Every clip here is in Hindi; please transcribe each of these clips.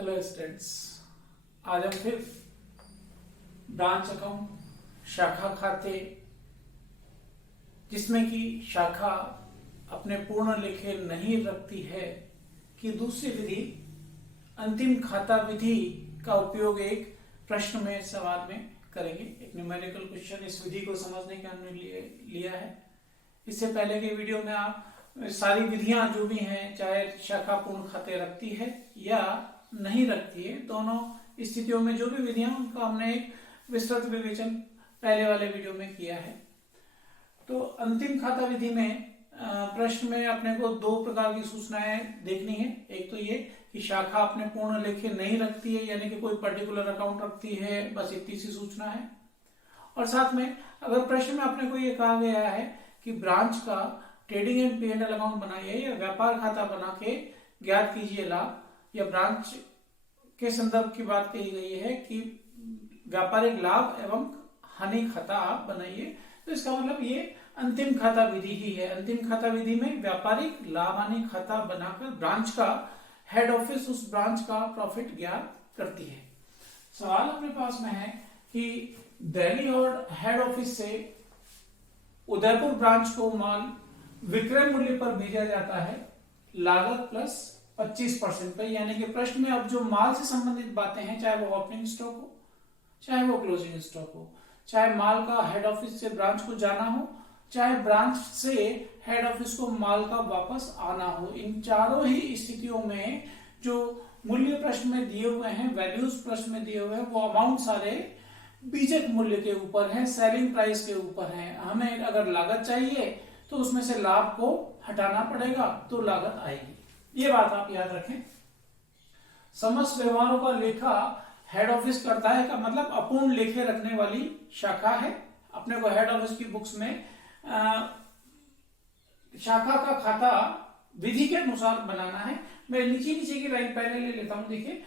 हेलो स्टूडेंट्स, आज हम फिर ब्रांच अकाउंट शाखा खाते जिसमें कि शाखा अपने पूर्ण लेखे नहीं रखती है कि दूसरी विधि अंतिम खाता विधि का उपयोग एक प्रश्न में सवाल में करेंगे। एक न्यूमेरिकल क्वेश्चन इस विधि को समझने के हमने लिया है। इससे पहले के वीडियो में आप सारी विधियां जो भी हैं, चाहे शाखा पूर्ण खाते रखती है या नहीं रखती है, दोनों स्थितियों में जो भी विधियां उनका हमने एक विस्तृत विवेचन पहले वाले वीडियो में किया है। तो अंतिम खाता विधि में प्रश्न में अपने को दो प्रकार की सूचनाएं देखनी है। एक तो ये कि शाखा अपने पूर्ण लेखे नहीं रखती है, यानी कि कोई पर्टिकुलर अकाउंट रखती है, बस इतनी सी सूचना है। और साथ में अगर प्रश्न में अपने को ये कहा गया है कि ब्रांच का ट्रेडिंग एंड P&L अकाउंट बनाइए या व्यापार खाता बना के ज्ञात कीजिए लाभ, या ब्रांच के संदर्भ की बात कही गई है कि व्यापारिक लाभ एवं हानि खाता आप बनाइए, तो इसका मतलब ये अंतिम खाता विधि ही है। अंतिम खाता विधि में व्यापारिक लाभ हानि खाता बनाकर ब्रांच का हेड ऑफिस उस ब्रांच का प्रॉफिट ज्ञात करती है। सवाल अपने पास में है कि दिल्ली और हेड ऑफिस से उदयपुर ब्रांच को माल विक्रय मूल्य पर भेजा जाता है लागत प्लस 25% पर, यानी कि प्रश्न में अब जो माल से संबंधित बातें हैं, चाहे वो ओपनिंग स्टॉक हो, चाहे वो क्लोजिंग स्टॉक हो, चाहे माल का हेड ऑफिस से ब्रांच को जाना हो, चाहे ब्रांच से हेड ऑफिस को माल का वापस आना हो, इन चारों ही स्थितियों में जो मूल्य प्रश्न में दिए हुए हैं, वैल्यूज प्रश्न में दिए हुए हैं, वो अमाउंट सारे बीजक मूल्य के ऊपर है, सेलिंग प्राइस के ऊपर है। हमें अगर लागत चाहिए तो उसमें से लाभ को हटाना पड़ेगा तो लागत आएगी। ये बात आप याद रखें। समस्त व्यवहारों का लेखा हेड ऑफिस करता है का मतलब अपूर्ण लेखे रखने वाली शाखा है। अपने को हेड ऑफिस की बुक्स में शाखा का खाता विधि के अनुसार बनाना है। मैं नीचे की लाइन पहले ले लेता हूं। देखिए,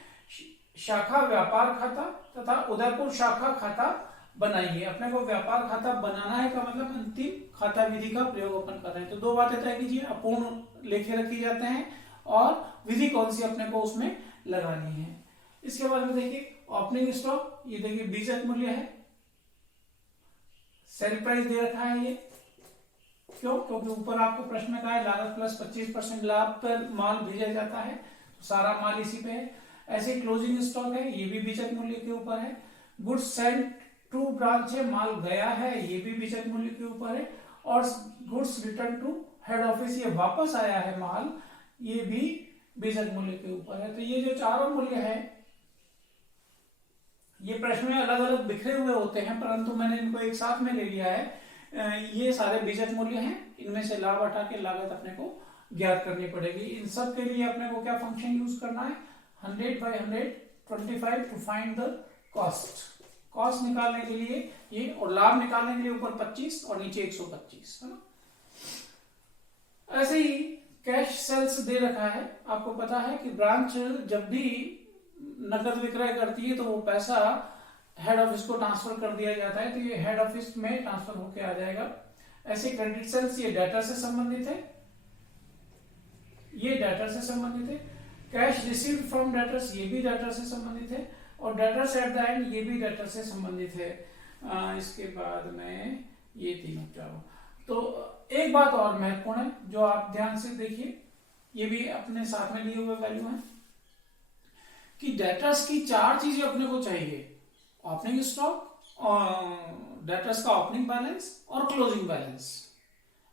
शाखा व्यापार खाता तथा उदयपुर शाखा खाता बनाइए। अपने को व्यापार खाता बनाना है का मतलब अंतिम खाता विधि का प्रयोग अपन कर रहे हैं। तो दो बातें तय कीजिए, अपूर्ण लेखे रखे जाते हैं और विधि कौन सी अपने को उसमें लगानी है। इसके बाद में देखिए ओपनिंग स्टॉक, ये देखिए बीजक मूल्य है, सेल प्राइस दे रखा है। ये क्यों? क्योंकि ऊपर आपको प्रश्न में कहा है लागत प्लस 25% लाभ पर माल भेजा जाता है, तो सारा माल इसी पे है। ऐसे क्लोजिंग स्टॉक है, ये भी बीजक मूल्य के ऊपर है। गुड्स सेंट टू ब्रांच है, माल गया है, ये भी बीजक मूल्य के ऊपर है। और goods return to head office, ये वापस आया है माल, ये भी बीजक मूल्य के ऊपर है। तो ये जो चारों मूल्य है ये प्रश्न में अलग अलग बिखरे हुए होते हैं, परंतु मैंने इनको एक साथ में ले लिया है। ये सारे बीजक मूल्य हैं, इनमें से लाभ हटा के लागत अपने को ज्ञात करनी पड़ेगी। इन सब के लिए अपने को क्या फंक्शन यूज करना है? 100/125 to find the cost. Cost निकालने के लिए ये, और लाभ निकालने के लिए ऊपर 25 और नीचे 125, है ना। ऐसे ही कैश सेल्स दे रखा है। आपको पता है कि ब्रांच जब भी नकद विक्रय करती है तो वो पैसा हेड ऑफिस को ट्रांसफर कर दिया जाता है, तो ये हेड ऑफिस में ट्रांसफर होके आ जाएगा। ऐसे क्रेडिट सेल्स, ये डेटर से संबंधित है, ये डेटर से संबंधित है। कैश रिसीव्ड फ्रॉम डेटर्स, ये भी डेटर से संबंधित है। और डेटर्स एट द एंड, ये भी डेटर से संबंधित है। इसके बाद में ये तीनों चारों। तो एक बात और महत्वपूर्ण है जो आप ध्यान से देखिए, ये भी अपने साथ में लिए हुए वैल्यू है कि डेटर्स की चार चीजें अपने को चाहिए: ओपनिंग स्टॉक, डेटर्स का ओपनिंग बैलेंस और क्लोजिंग बैलेंस।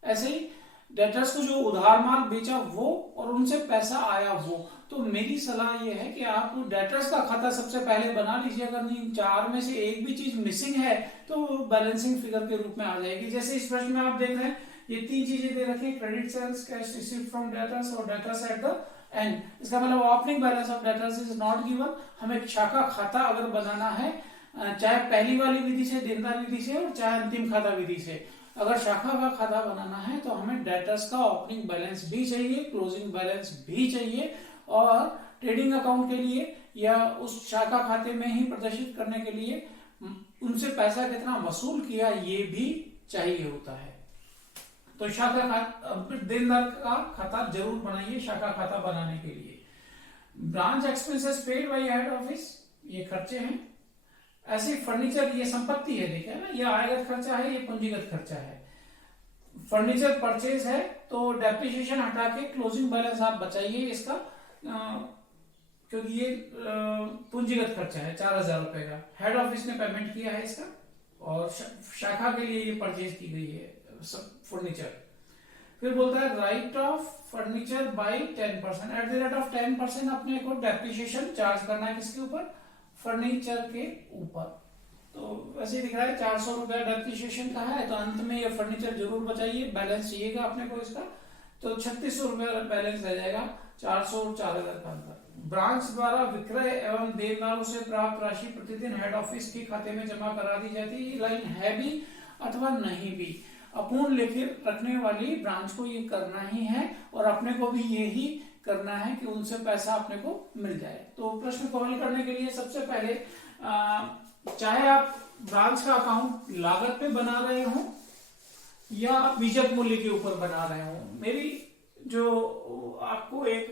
ऐसे ही डेटर्स को जो उधार माल बेचा वो, और उनसे पैसा आया वो। तो मेरी सलाह ये है कि आप डेटर्स का खाता सबसे पहले बना लीजिए। अगर इन चार में से एक भी चीज मिसिंग है तो बैलेंसिंग फिगर के रूप में आ जाएगी। जैसे इस प्रश्न में आप देख रहे हैं, ये तीन चीजें दे रखी है: credit sales, cash received from debtors और डेटर्स एट द एंड। इसका मतलब opening balance of debtors is not given. हमें शाखा खाता अगर बनाना है, चाहे पहली वाली विधि से, देनदार विधि से, और चाहे अंतिम खाता विधि से, अगर शाखा का खाता बनाना है तो हमें डेटर्स का ओपनिंग बैलेंस भी चाहिए, क्लोजिंग बैलेंस भी चाहिए, और ट्रेडिंग अकाउंट के लिए या उस शाखा खाते में ही प्रदर्शित करने के लिए उनसे पैसा कितना वसूल किया ये भी चाहिए होता है। तो शाखा खाता, देनदार का खाता जरूर बनाइए शाखा खाता बनाने के लिए। Branch expenses paid by head office, ये खर्चे हैं। ऐसे फर्नीचर, ये संपत्ति है, देखिए ना, ये आयगत खर्चा है, ये पूंजीगत खर्चा है। फर्नीचर परचेज है तो डेप्रिसिएशन हटा के क्लोजिंग बैलेंस आप बचाइए इसका, क्योंकि ये पूंजीगत खर्चा है 4,000 रुपए का। हेड ऑफिस ने पेमेंट किया है इसका, और शाखा के लिए ये परचेज की गई है फर्नीचर। फिर बोलता है right of furniture bye 10%, at the rate of 10% अपने को डेप्रिसिएशन चार्ज करना है किसके ऊपर, फर्नीचर के ऊपर। तो वैसे ही दिख रहा है 400 रुपया डेप्रिसिएशन का है, तो अंत में ये फर्नीचर जरूर बचाइए, बैलेंस चाहिएगा अपने को इसका, तो 3600 रुपया बैलेंस रह जाएगा 400 और 4000 का अंतर। ब्रांच द्वारा विक्रय एवं देनदारों से प्राप्त राशि प्रतिदिन हेड ऑफिस के खाते में जमा करा दी जाती है। लाइन है भी अथवा नहीं भी, अपूर्ण लिखित रखने वाली ब्रांच को ये करना ही है, और अपने को भी यही करना है कि उनसे पैसा अपने को मिल जाए। तो प्रश्न को हल करने के लिए सबसे पहले चाहे आप ब्रांच का अकाउंट लागत पे बना रहे हो या बीजक मूल्य के ऊपर बना रहे हो, मेरी जो आपको एक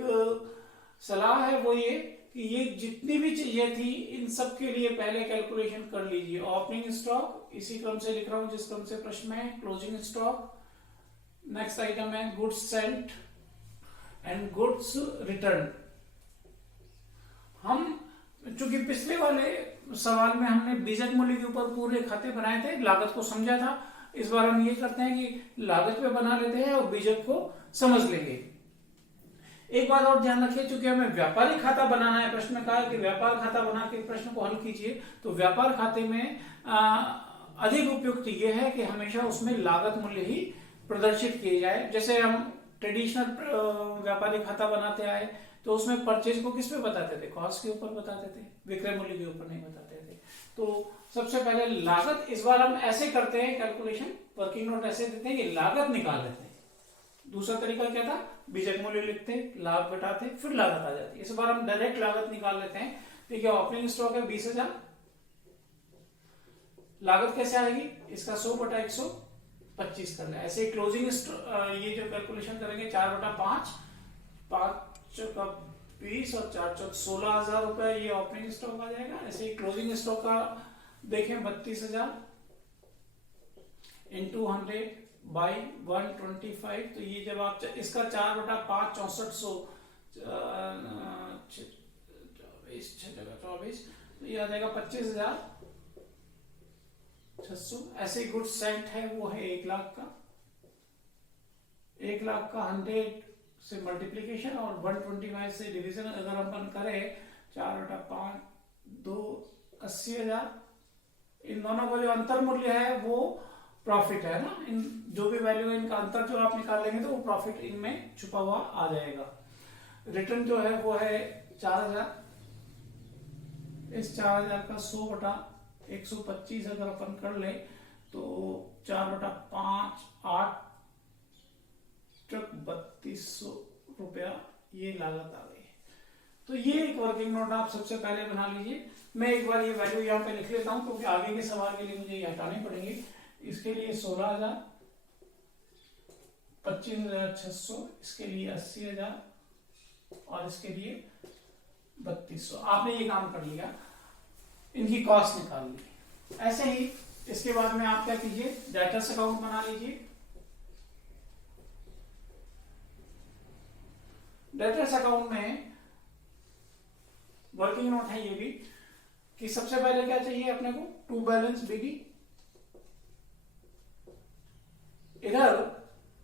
सलाह है वो ये कि ये जितनी भी चीजें थी इन सब के लिए पहले कैलकुलेशन कर लीजिए। ओपनिंग स्टॉक इसी क्रम से लिख रहा हूं जिस क्रम से प्रश्न में, क्लोजिंग स्टॉक, नेक्स्ट आइटम है goods Saint and goods return. हम चूंकि पिछले वाले सवाल में हमने बीजक मूल्य के ऊपर पूरे खाते बनाए थे, लागत को समझा था, इस बार हम ये करते हैं कि लागत पे बना लेते हैं और बीजक को समझ लेंगे। एक बात और ध्यान रखिए, चूंकि हमें व्यापारिक खाता बनाना है, प्रश्न में कहा कि व्यापार खाता बना के प्रश्न को हल कीजिए, तो व्यापार खाते में अधिक उपयुक्त ये है कि हमेशा उसमें लागत मूल्य ही प्रदर्शित किए जाए। जैसे हम ट्रेडिशनल व्यापारिक खाता बनाते आए तो उसमें परचेज को किस पे बताते थे, कॉस्ट के ऊपर बताते थे, विक्रय मूल्य के ऊपर नहीं बताते थे। तो सबसे पहले लागत, इस बार हम ऐसे करते हैं कैलकुलेशन, वर्किंग नोट ऐसे देते हैं कि लागत निकाल लेते हैं। दूसरा तरीका क्या था, बीजक मूल्य लिखते, लाभ घटाते, फिर लागत आ जाती है। इस बार हम डायरेक्ट लागत निकाल लेते हैं। ठीक है, ओपनिंग स्टॉक है 20,000, लागत कैसे आएगी, इसका 100/125 करना है। ऐसे क्लोजिंग ये जो कैलकुलेशन करेंगे 4/5, 5 का 20 और 4 चौक 16,000 रुपए ये ओपनिंग स्टॉक आ जाएगा। ऐसे ही क्लोजिंग स्टॉक का देखें 32,000 इंटू 100/125, तो ये जब आप इसका 4/5 6400 24, तो ये आ जाएगा 25,600। ऐसे ही गुड्स सेंट है वो है 1 लाख का, 1 लाख का 100 से मल्टीप्लीकेशन और 125 से डिवीजन अगर अपन करें 4/5 2 80,000। इन दोनों का जो अंतर मूल्य है वो प्रॉफिट है ना, इन जो भी वैल्यू है इनका अंतर जो आप निकाल लेंगे तो वो प्रॉफिट इनमें छुपा हुआ आ जाएगा। रिटर्न जो है वो है 4,000, इस 4,000 का 100/125 अगर अपन कर ले तो 4/5 8 3200 रुपया ये लागत आ गई। तो ये एक वर्किंग नोट आप सबसे पहले बना लीजिए। मैं एक बार ये वैल्यू यहाँ पे लिख लेता हूं क्योंकि आगे के सवाल के लिए मुझे ये हटानी पड़ेगी। इसके लिए 16,000, 25,600, इसके लिए 80,000 और इसके लिए 3200। आपने ये काम कर लिया, इनकी कॉस्ट निकाल ली। ऐसे ही इसके बाद में आप क्या कीजिए, डेटर्स अकाउंट बना लीजिए। डेटर्स अकाउंट में वर्किंग नोट है ये भी कि सबसे पहले क्या चाहिए अपने को, टू बैलेंस बीडी इधर,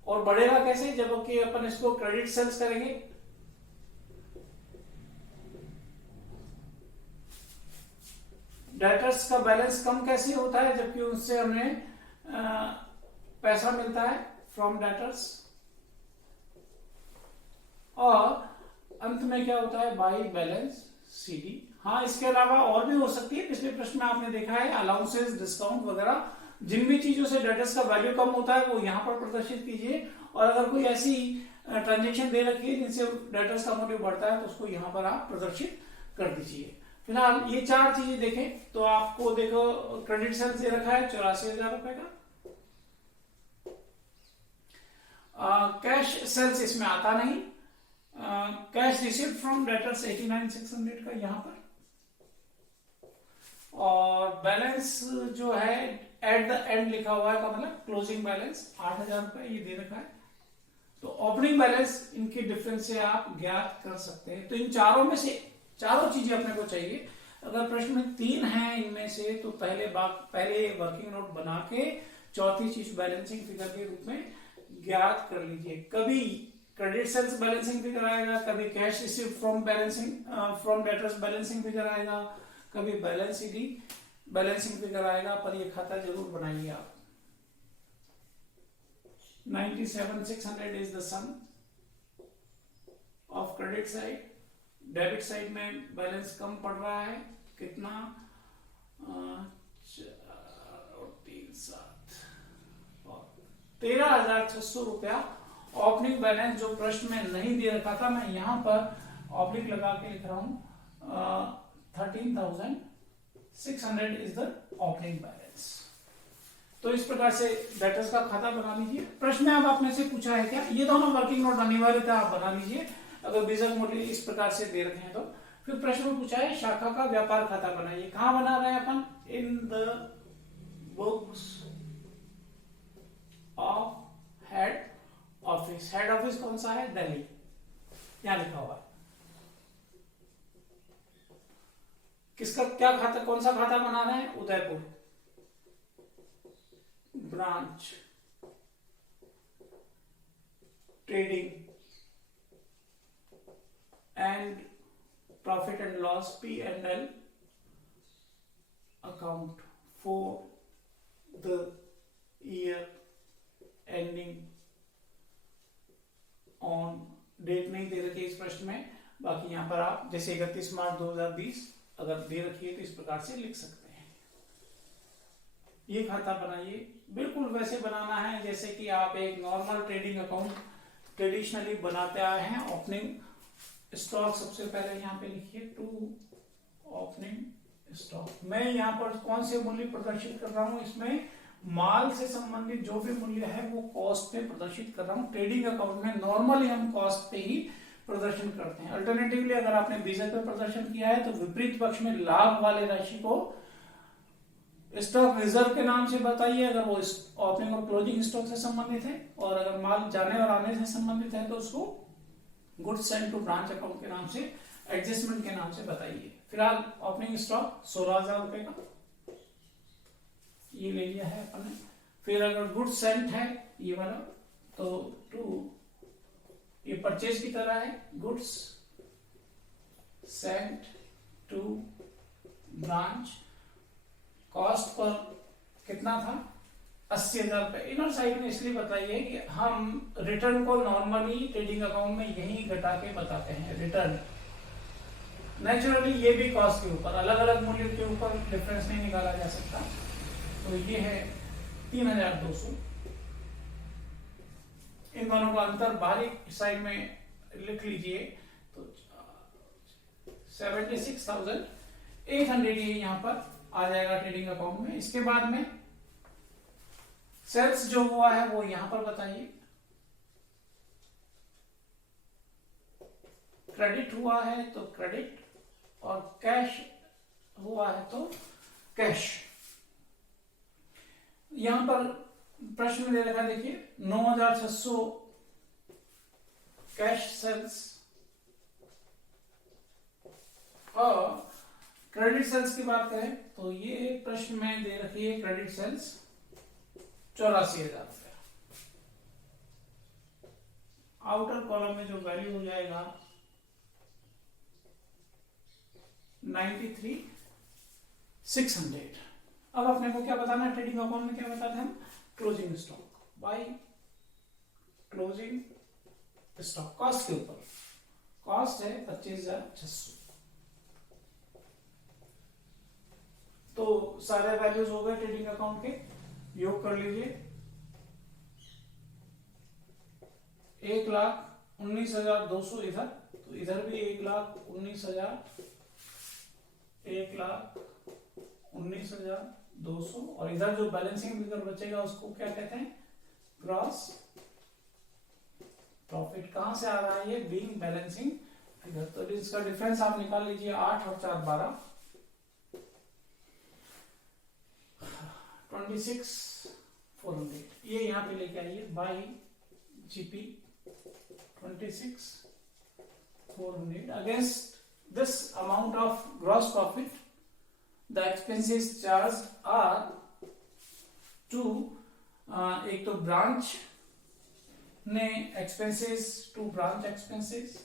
और बढ़ेगा कैसे, जबकि अपन इसको क्रेडिट सेल्स करेंगे। डेटर्स का बैलेंस कम कैसे होता है, जबकि उनसे हमें पैसा मिलता है फ्रॉम डेटर्स, और अंत में क्या होता है, बाई बैलेंस सीडी। हाँ, इसके अलावा और भी हो सकती है, पिछले प्रश्न में आपने देखा है अलाउंसेस, डिस्काउंट वगैरह, जिन भी चीजों से डेटर्स का वैल्यू कम होता है वो यहाँ पर प्रदर्शित कीजिए, और अगर कोई ऐसी ट्रांजेक्शन दे रखी है जिनसे डेटर्स का मूल्य बढ़ता है तो उसको यहाँ पर आप प्रदर्शित कर दीजिए। फिलहाल ये 4 चीजें देखें तो आपको देखो क्रेडिट सेल्स दे रखा है 84,000 रुपए का, कैश सेल्स इसमें आता नहीं, कैश रिसीव्ड फ्रॉम डेटर्स 89,600 का यहाँ पर, और बैलेंस जो है एट द एंड लिखा हुआ है, का मतलब क्लोजिंग बैलेंस 8,000 रुपए ये दे रखा है। तो ओपनिंग बैलेंस इनके डिफरेंस से आप ज्ञात कर सकते हैं। तो इन चारों में से चारों चीजें अपने को चाहिए। अगर प्रश्न में 3 है इनमें से, तो पहले वर्किंग नोट बना के चौथी चीज बैलेंसिंग फिगर के रूप में ज्ञात कर लीजिए। कभी क्रेडिट सेल्स बैलेंसिंग फिगर आएगा, कभी cash receive from debtors balancing figure आएगा, कभी बैलेंस शीट बैलेंसिंग फिगर आएगा, पर ये खाता जरूर बनाइए आप। 97,600 is the sum of credit side. Debit side में बैलेंस कम पड़ रहा है, कितना 13,600 रुपया ओपनिंग बैलेंस जो प्रश्न में नहीं दे रखा था, मैं यहां पर ऑब्लिक लगा के लिख रहा हूं 13,600 इज द ओपनिंग बैलेंस। तो इस प्रकार से डेटर्स का खाता बना लीजिए। प्रश्न में अब आपने से पूछा है क्या, ये दोनों वर्किंग नोट अनिवार्य था, आप बना लीजिए अगर बीजक मूल्य इस प्रकार से दे रखे हैं तो। फिर प्रश्न में पूछा है शाखा का व्यापार खाता बनाइए। कहां बना रहे हैं अपन, in the books of head office. Head office कौन सा है, दिल्ली, यहां लिखा हुआ है। किसका क्या खाता, कौन सा खाता बना रहे हैं, Udaipur branch trading and profit and loss P&L account for the year ending on, date नहीं दे रखी इस प्रश्न में, बाकी यहां पर आप जैसे 31 मार्च 2020 अगर दे रखी है तो इस प्रकार से लिख सकते हैं। ये खाता बनाइए, बिल्कुल वैसे बनाना है जैसे कि आप एक नॉर्मल ट्रेडिंग अकाउंट ट्रेडिशनली बनाते आए हैं। ओपनिंग स्टॉक सबसे पहले यहाँ पे लिखिए, टू ओपनिंग स्टॉक। मैं यहाँ पर कौन से मूल्य प्रदर्शित कर रहा हूँ, इसमें माल से संबंधित जो भी मूल्य है वो कॉस्ट पे प्रदर्शित कर रहा हूँ। ट्रेडिंग अकाउंट में नॉर्मली हम कॉस्ट पे ही प्रदर्शन करते हैं। अल्टरनेटिवली अगर आपने बीजक पे प्रदर्शन किया है तो विपरीत पक्ष में लाभ वाले राशि को स्टॉक रिजर्व के नाम से बताइए अगर वो ओपनिंग और क्लोजिंग स्टॉक से संबंधित है, और अगर माल जाने और आने से संबंधित है तो उसको goods sent to branch account के नाम से, एडजस्टमेंट के नाम से बताइए। फिलहाल ओपनिंग स्टॉक 16,000 रुपए का ये ले लिया है अपन ने। फिर अगर गुड्स सेंट है ये वाला, तो टू, ये परचेज की तरह है, goods sent to branch, cost पर कितना था 80,000 रुपए। इनर साइड में इसलिए बताइए कि हम रिटर्न को नॉर्मली ट्रेडिंग अकाउंट में यही घटा के बताते हैं रिटर्न। नेचुरली ये भी कॉस्ट के ऊपर, अलग अलग मूल्य के ऊपर डिफरेंस नहीं निकाला जा सकता। तो ये है 3,200। इन दोनों का अंतर बाहरी साइड में लिख लीजिए तो 76,800 ये यहां पर आ जाएगा ट्रेडिंग अकाउंट में। इसके बाद में सेल्स जो हुआ है वो यहां पर बताइए। क्रेडिट हुआ है तो क्रेडिट, और कैश हुआ है तो कैश। यहां पर प्रश्न में दे रखा है, देखिए 9,600 कैश सेल्स और क्रेडिट सेल्स की बात करें तो ये प्रश्न में दे रखी है क्रेडिट सेल्स 84,000 रुपया। आउटर कॉलम में जो वैल्यू हो जाएगा 93,600। अब अपने को क्या बताना है, ट्रेडिंग अकाउंट में क्या बताते हैं हम, closing stock by closing stock. Cost के ऊपर, कॉस्ट है 25,600। तो सारे वैल्यूज हो गए ट्रेडिंग अकाउंट के, योग कर लीजिए। 1,19,200 इधर, तो इधर भी 1,19,200, और इधर जो बैलेंसिंग फिगर बचेगा उसको क्या कहते हैं, ग्रॉस प्रॉफिट। कहां से आ रहा है ये, बीइंग बैलेंसिंग फिगर। तो इसका डिफरेंस आप निकाल लीजिए, 8 और 4 12, 26,400। ये यहाँ पे लेके आइए by GP 26,400 against this amount of gross profit the expenses charge are to, एक तो ब्रांच ने एक्सपेंसेस, टू ब्रांच एक्सपेंसेस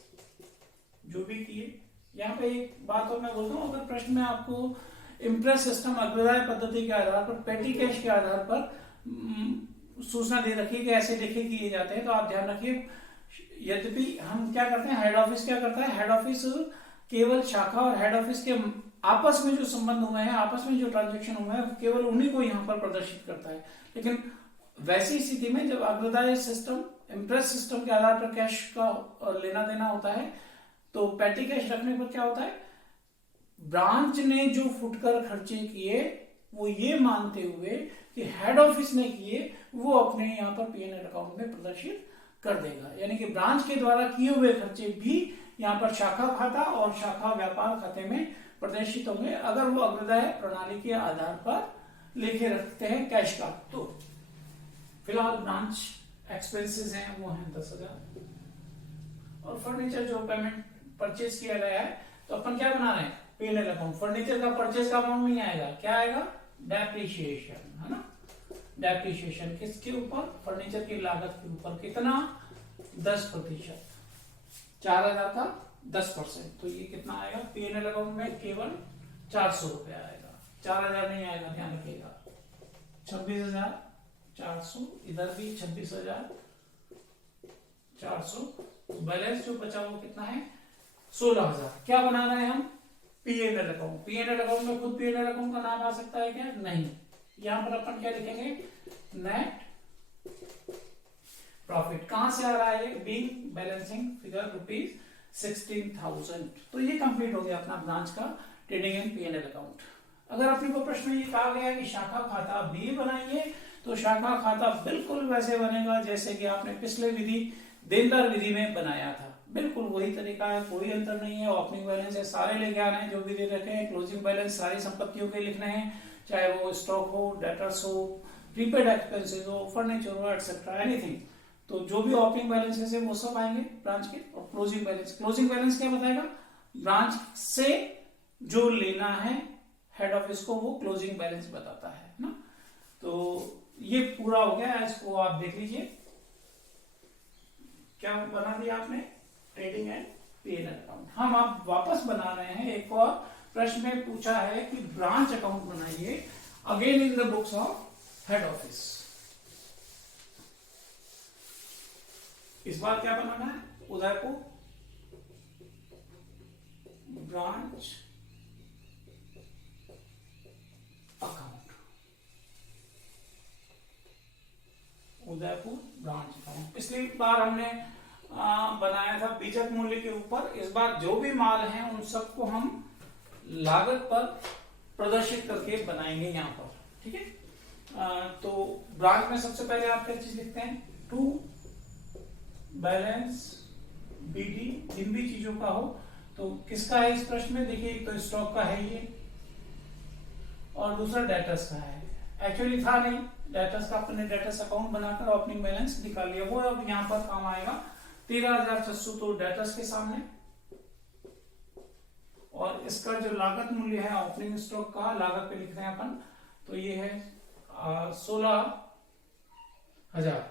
जो भी किए। यहाँ पे एक बात और मैं बोलता हूँ, अगर प्रश्न में आपको इम्प्रेस सिस्टम अग्रदाय पद्धति के आधार पर, पेटी कैश के आधार पर सूचना दे रखी कि ऐसे लिखे किए जाते हैं, तो आप ध्यान रखिए। यद्यपि हम क्या करते हैं, हेड ऑफिस क्या करता है, हेड ऑफिस केवल शाखा और हेड ऑफिस के आपस में जो संबंध हुए हैं, आपस में जो ट्रांजेक्शन हुए हैं, केवल उन्हीं को यहाँ पर प्रदर्शित करता है। लेकिन वैसी स्थिति में जब अग्रदाय सिस्टम, इम्प्रेस सिस्टम के आधार पर कैश का लेना देना होता है, तो पेटी कैश रखने पर क्या होता है, ब्रांच ने जो फुटकर खर्चे किए वो ये मानते हुए कि हेड ऑफिस ने किए, वो अपने यहाँ पर पीएनएल अकाउंट में प्रदर्शित कर देगा। यानी कि ब्रांच के द्वारा किए हुए खर्चे भी यहाँ पर शाखा खाता और शाखा व्यापार खाते में प्रदर्शित होंगे, अगर वो अग्रदाय प्रणाली के आधार पर लेके रखते हैं कैश का। तो फिलहाल ब्रांच एक्सपेंसेस हैं वो हैं 10,000, और फर्नीचर जो पेमेंट परचेज किया गया है, तो अपन क्या बना रहे हैं, पीएनएल अकाउंट। फर्नीचर का परचेज का अमाउंट नहीं आएगा, क्या आएगा, डेप्रिसिएशन, है ना। डेप्रिसिएशन किसके ऊपर, फर्नीचर की लागत के ऊपर, कितना, 10%, 4,000 का 10%, तो ये कितना आएगा पीएनएल अकाउंट में, केवल 400 रुपया आएगा, 4,000 नहीं आएगा, ध्यान रखिएगा। 26,400, इधर भी 26,400, बैलेंस जो बचा वो कितना है, 16,000। क्या बना रहे हैं हम, पीएनएल अकाउंट। पीएनएल अकाउंट में खुद पीएनएल अकाउंट का नाम आ सकता है क्या, नहीं। यहां पर अपन क्या लिखेंगे, नेट प्रॉफिट। कहां से आ रहा है, बीइंग बैलेंसिंग फिगर ₹16,000। तो ये कंप्लीट हो गया अपना ब्रांच का ट्रेडिंग एंड पीएनएल अकाउंट। अगर अपने को प्रश्न में ये कहा गया कि शाखा खाता भी बनाइए, तो शाखा खाता बिल्कुल वैसे बनेगा जैसे कि आपने पिछले विधि, देनदार विधि में बनाया था। बिल्कुल वही तरीका है, कोई अंतर नहीं है। ओपनिंग बैलेंस है, सारे लेके आने हैं जो भी दे रखे हैं। क्लोजिंग बैलेंस सारी संपत्तियों के लिखने हैं, चाहे वो स्टॉक हो, डेटर्स हो, प्रीपेड एक्सपेंसेस हो, फर्नीचर हो, एक्सेट्रा, एनीथिंग। तो जो भी ओपनिंग बैलेंसेस है वो सब आएंगे ब्रांच के। और क्लोजिंग बैलेंस, क्लोजिंग बैलेंस क्या बताएगा, ब्रांच से जो लेना है हेड ऑफिस को, वो क्लोजिंग बैलेंस बताता है ना। तो ये पूरा हो गया, इसको आप देख लीजिए। क्या बना दिया आपने, ट्रेडिंग एंड पीएनएल अकाउंट। हम आप वापस बना रहे हैं, एक और प्रश्न में पूछा है कि ब्रांच अकाउंट बनाइए again in the books of head office. इस बार क्या बनाना है, Udaipur branch account, Udaipur branch account. पिछली बार हमने बनाया था बीजक मूल्य के ऊपर। इस बार जो भी माल हैं उन सबको हम लागत पर प्रदर्शित करके बनाएंगे यहाँ पर, ठीक है। तो ब्रांच में सबसे पहले आप क्या चीज लिखते हैं, टू बैलेंस बीडी, जिन भी चीजों का हो। तो किसका है इस प्रश्न में, देखिए एक तो स्टॉक का है ये, और दूसरा डेटर्स का है। एक्चुअली था नहीं, डेटर्स का अपने डेटर्स अकाउंट बनाकर ओपनिंग बैलेंस निकाल लिया, वो अब यहाँ पर काम आएगा। 13,600 तो डेटर्स के सामने, और इसका जो लागत मूल्य है ओपनिंग स्टॉक का, लागत पे लिख रहे हैं अपन, तो ये है 16,000,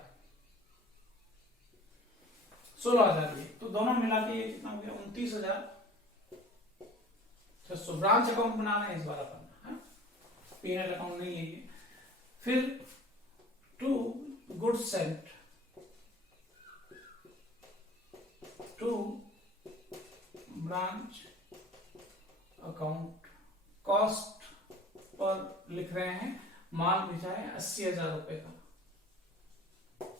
16,000 ये, तो दोनों मिला के ये कितना हो गया, 29,600। ब्रांच अकाउंट बना रहे हैं इस बार अपन, पीएनएल अकाउंट नहीं लेंगे। फिर to goods sent, to branch account, cost पर लिख रहे हैं माल भेजा है 80,000 रुपए का,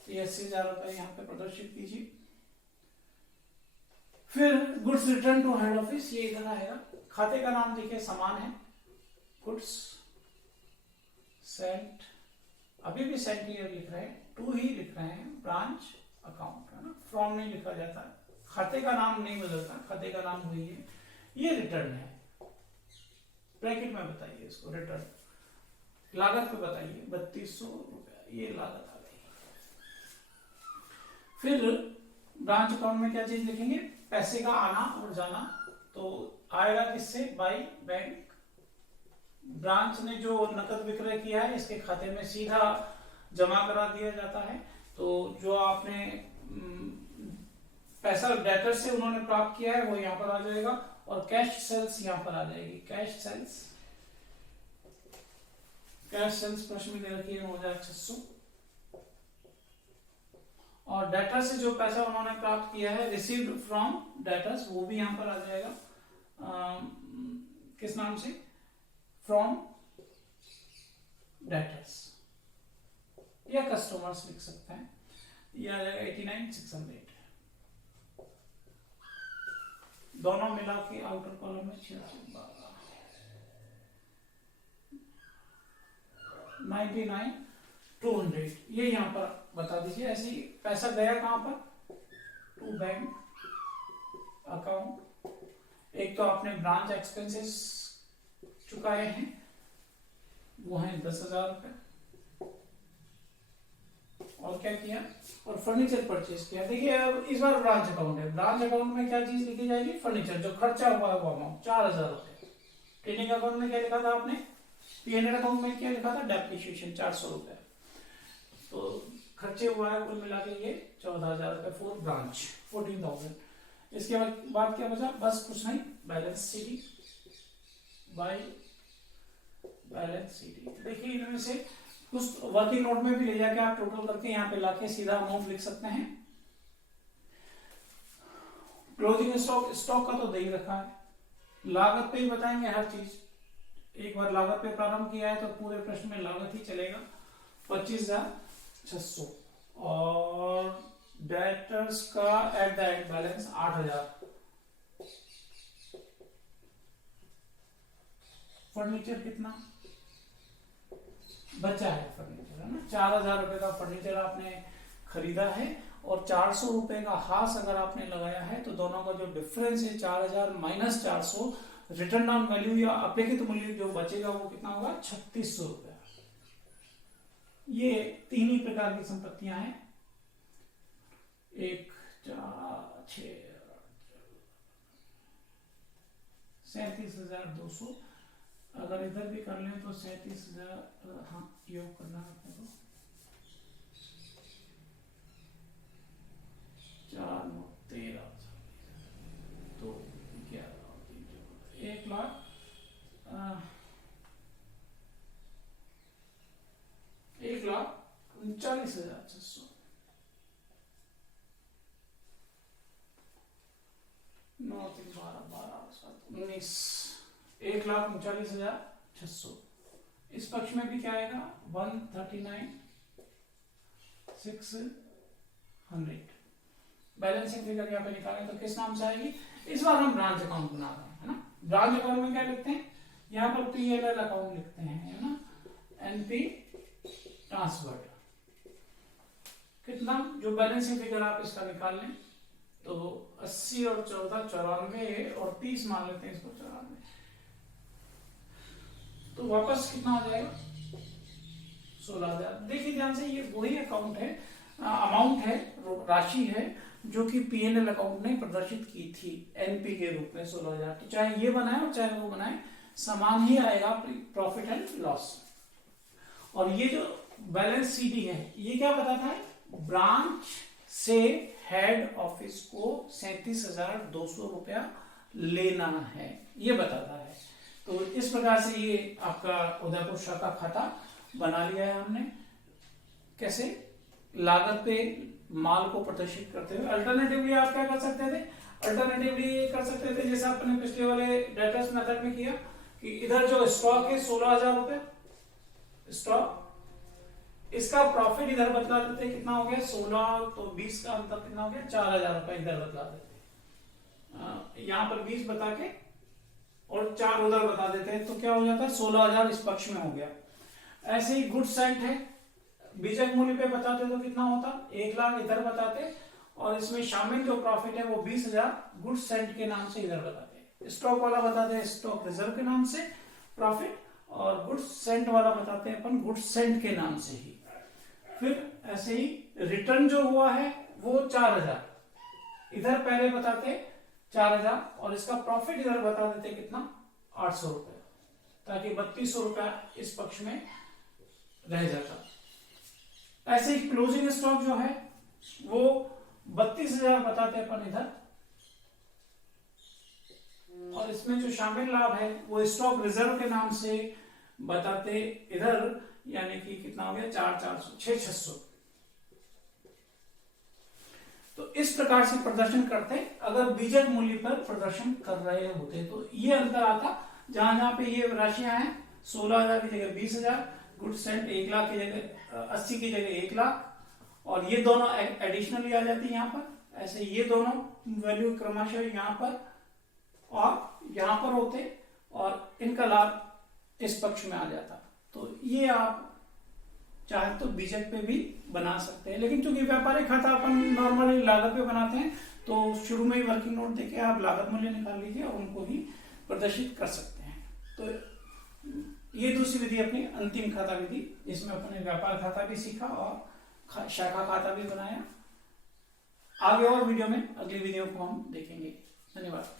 ये 80,000 रुपए यहां पे प्रदर्शित कीजिए। फिर goods return to head office, ये इधर आएगा। खाते का नाम देखिए समान है, गुड्स सेंट, अभी भी सेंट ईयर लिख रहे हैं, टू ही लिख रहे हैं, ब्रांच अकाउंट है ना, फ्रॉम नहीं लिखा जाता है, खाते का नाम नहीं बदलता, खाते का नाम वही है। ये रिटर्न है, ब्रैकेट में बताइए इसको, रिटर्न। लागत पे बताइए 3200 रुपया, ये लागत आ गई। फिर ब्रांच अकाउंट में क्या चीज लिखेंगे, पैसे का आना और जाना। तो आएगा किससे, बाई बैंक। ब्रांच ने जो नकद विक्रय किया है इसके खाते में सीधा जमा करा दिया जाता है। तो जो आपने पैसा डेटर से उन्होंने प्राप्त किया है वो यहाँ पर आ जाएगा, और कैश सेल्स यहाँ पर आ जाएगी। कैश सेल्स, कैश सेल्स प्रश्न में दे रखी है 9600। और डेटर से जो पैसा उन्होंने प्राप्त किया है, रिसीव्ड फ्रॉम डेटर्स, वो भी यहाँ पर आ जाएगा। किस नाम से, फ्रॉम डेटर्स या कस्टमर्स लिख सकते हैं। यह आ जाएगा 89600। दोनों मिला के आउटर कॉलम में 99,200 ये यहाँ पर बता दीजिए। ऐसे ही पैसा गया कहां पर, टू बैंक अकाउंट। एक तो आपने ब्रांच एक्सपेंसेस चुकाए हैं, वो है 10,000 रुपए। और क्या किया, और फर्नीचर परचेज किया। देखिए अब इस बार ब्रांच अकाउंट है, ब्रांच अकाउंट में क्या चीज लिखी जाएगी, फर्नीचर। जो खर्चा हुआ है वो अमाउंट 4,000 रुपए। ट्रेडिंग अकाउंट में क्या लिखा था आपने, पीएनएल अकाउंट में क्या लिखा था, डेप्रिसिएशन 400 रुपए। तो खर्चे हुआ है कुल मिला के ये 14,000 रुपए फॉर ब्रांच, 14,000। इसके बाद क्या बचा, बस कुछ नहीं, balance sheet by balance sheet. देखिए इनमें से कुछ वर्किंग नोट में भी ले जाके आप टोटल करके यहाँ पे लाके सीधा अमाउंट लिख सकते हैं। क्लोजिंग स्टॉक, स्टॉक का तो दे ही रखा है। लागत पे ही बताएंगे हर चीज। एक बार लागत पे प्रारंभ किया है तो पूरे प्रश्न में लागत ही चलेगा। 25,600 और डेटर्स का eight the and balance 8,000। Furniture कितना बचा है, फर्नीचर है ना, 4,000 रुपए का फर्नीचर आपने खरीदा है, और 400 रुपए का हास अगर आपने लगाया है, तो दोनों का जो डिफरेंस है 4,000 माइनस 400, रिटर्न ऑन वैल्यू या अपेक्षित मूल्य जो बचेगा वो कितना होगा, 3,600 रुपया। ये तीन ही प्रकार की संपत्तियां हैं, 1 4 6 37,200। अगर इधर भी कर लें तो 37,000, हाँ योग करना है अपने को, 4 9 13 तो 1,39,600। 9 3 12 12 19, 1,39,600। इस पक्ष में भी क्या आएगा, 139,600। बैलेंसिंग फिगर यहाँ पे निकालें तो किस नाम से आएगी। इस बार हम ब्रांच अकाउंट बना रहे हैं, है ना। ब्रांच अकाउंट में क्या लिखते हैं, यहाँ पर पीएनएल अकाउंट लिखते हैं, है ना, एनपी ट्रांसफर्ड। कितना, जो बैलेंसिंग फिगर आप इसका निकाल लें तो 80 और 14 94 और 30 मान लेते हैं इसको, 94। तो वापस कितना आ जाएगा, 16,000। देखिए ध्यान से, ये वही अकाउंट है, अमाउंट है, राशि है जो कि पीएनएल अकाउंट ने प्रदर्शित की थी एनपी के रूप में 16,000। तो चाहे ये बनाए और चाहे वो बनाए, समान ही आएगा प्रॉफिट एंड लॉस। और ये जो बैलेंस सीडी है, ये क्या बताता है, ब्रांच से हेड ऑफिस को 37,200 रुपया लेना है, ये बताता है। तो इस प्रकार से ये आपका उदयपुर शाखा खाता बना लिया है हमने। कैसे, लागत पे माल को प्रदर्शित करते हुए। अल्टरनेटिवली आप क्या कर सकते थे, अल्टरनेटिवली कर सकते थे जैसे आपने पिछले वाले डेटर्स मेथड में किया कि इधर जो स्टॉक है 16,000 रुपए स्टॉक, इसका प्रॉफिट इधर बतला देते, कितना हो गया 16, तो 20 का अंतर कितना हो गया, 4,000 रुपए इधर बतला देते। यहां पर 20 बता के और 4 उधर बता देते हैं, तो क्या हो जाता है 16,000 इस पक्ष में हो गया। ऐसे ही गुड सेंट है, बीजक मूल्य पे बताते तो कितना होता, 1 लाख इधर बताते और इसमें शामिल जो प्रॉफिट है वो 20,000 गुड्स सेंट के नाम से इधर बताते हैं। स्टॉक वाला बताते हैं स्टॉक रिजर्व के नाम से प्रॉफिट, और गुड्स सेंट वाला बताते हैं अपन गुड्स सेंट के नाम से ही। फिर ऐसे ही रिटर्न जो हुआ है वो 4,000 इधर पहले बताते 4,000, और इसका प्रॉफिट इधर बता देते कितना 800 रुपए, ताकि 3200 रुपया इस पक्ष में रह जाता। ऐसे ही क्लोजिंग स्टॉक जो है वो 32,000 बताते अपन इधर, और इसमें जो शामिल लाभ है वो स्टॉक रिजर्व के नाम से बताते इधर, यानी कि कितना हो गया 4,400 6,600। तो इस प्रकार से प्रदर्शन करते अगर बीजक मूल्य पर प्रदर्शन कर रहे होते। तो ये अंतर आता जहां जहां पे ये राशियां हैं 16,000 की जगह 20,000, गुड सेंट 1 लाख की जगह 80 की जगह 1 लाख, और ये दोनों एडिशनली आ जाती है यहाँ पर। ऐसे ये दोनों वैल्यू क्रमशः यहाँ पर और यहाँ पर होते, और इनका लाभ इस पक्ष में आ जाता। तो ये आप चाहे तो बीजक पे भी बना सकते हैं, लेकिन चूंकि व्यापारिक खाता अपन नॉर्मली लागत पे बनाते हैं तो शुरू में ही वर्किंग नोट देके आप लागत मूल्य निकाल लीजिए और उनको ही प्रदर्शित कर सकते हैं। तो ये दूसरी विधि अपनी अंतिम खाता विधि, जिसमें अपने व्यापार खाता भी सीखा और शाखा खाता भी बनाया। आगे और वीडियो में अगली वीडियो को हम देखेंगे। धन्यवाद।